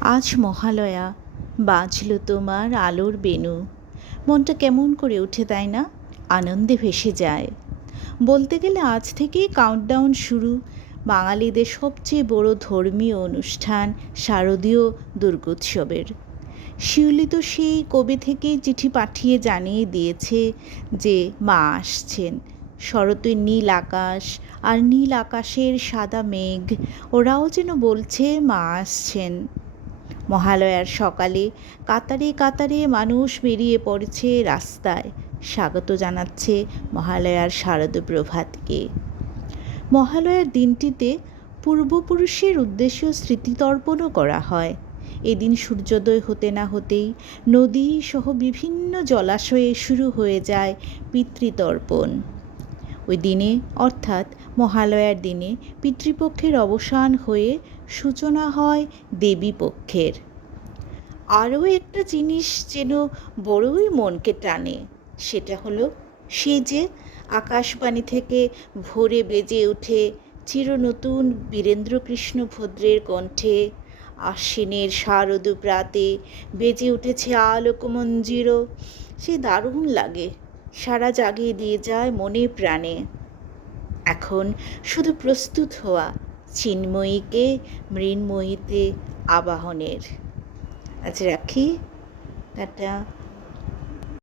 আজ মহালয়া, বাজলো তোমার আলোর বেণু। মনটা কেমন করে ওঠে তাই না, আনন্দে ভেসে যায়। বলতে গেলে আজ থেকেই কাউন্টডাউন শুরু বাঙালিদের সবচেয়ে বড় ধর্মীয় অনুষ্ঠান শারদীয় দুর্গোৎসবের। শিউলি তো সেই কবে থেকেই চিঠি পাঠিয়ে জানিয়ে দিয়েছে যে মা আসছেন। শরতের নীল আকাশ আর নীল আকাশের সাদা মেঘ, ওরাও যেন বলছে মা আসছেন। মহালয়ার সকালে কাতারে কাতারে মানুষ বেরিয়ে পড়েছে রাস্তায়, স্বাগত জানাচ্ছে মহালয়ার শারদ প্রভাতকে। মহালয়ার দিনটিতে পূর্বপুরুষের উদ্দেশ্য স্মৃতিতর্পণও করা হয়। এদিন সূর্যোদয় হতে না হতেই নদী সহ বিভিন্ন জলাশয়ে শুরু হয়ে যায় পিতৃতর্পণ। ওই দিনে অর্থাৎ মহালয়ার দিনে পিতৃপক্ষের অবসান হয়ে সূচনা হয় দেবীপক্ষের। আরও একটা জিনিস যেন বড়ই মনকে টানে, সেটা হলো সেই যে আকাশবাণী থেকে ভোরে বেজে ওঠে চিরনতুন বীরেন্দ্রকৃষ্ণ ভদ্রের কণ্ঠে, আশ্বিনের শারদ প্রাতে বেজে উঠেছে আলোকমঞ্জিরও। সে দারুণ লাগে, সারা জাগিয়ে দিয়ে যায় মনে প্রাণে। এখন শুধু প্রস্তুত হওয়া চিন্ময়ীকে মৃন্ময়ীতে আবাহনের। আজ রাখি, টাটা।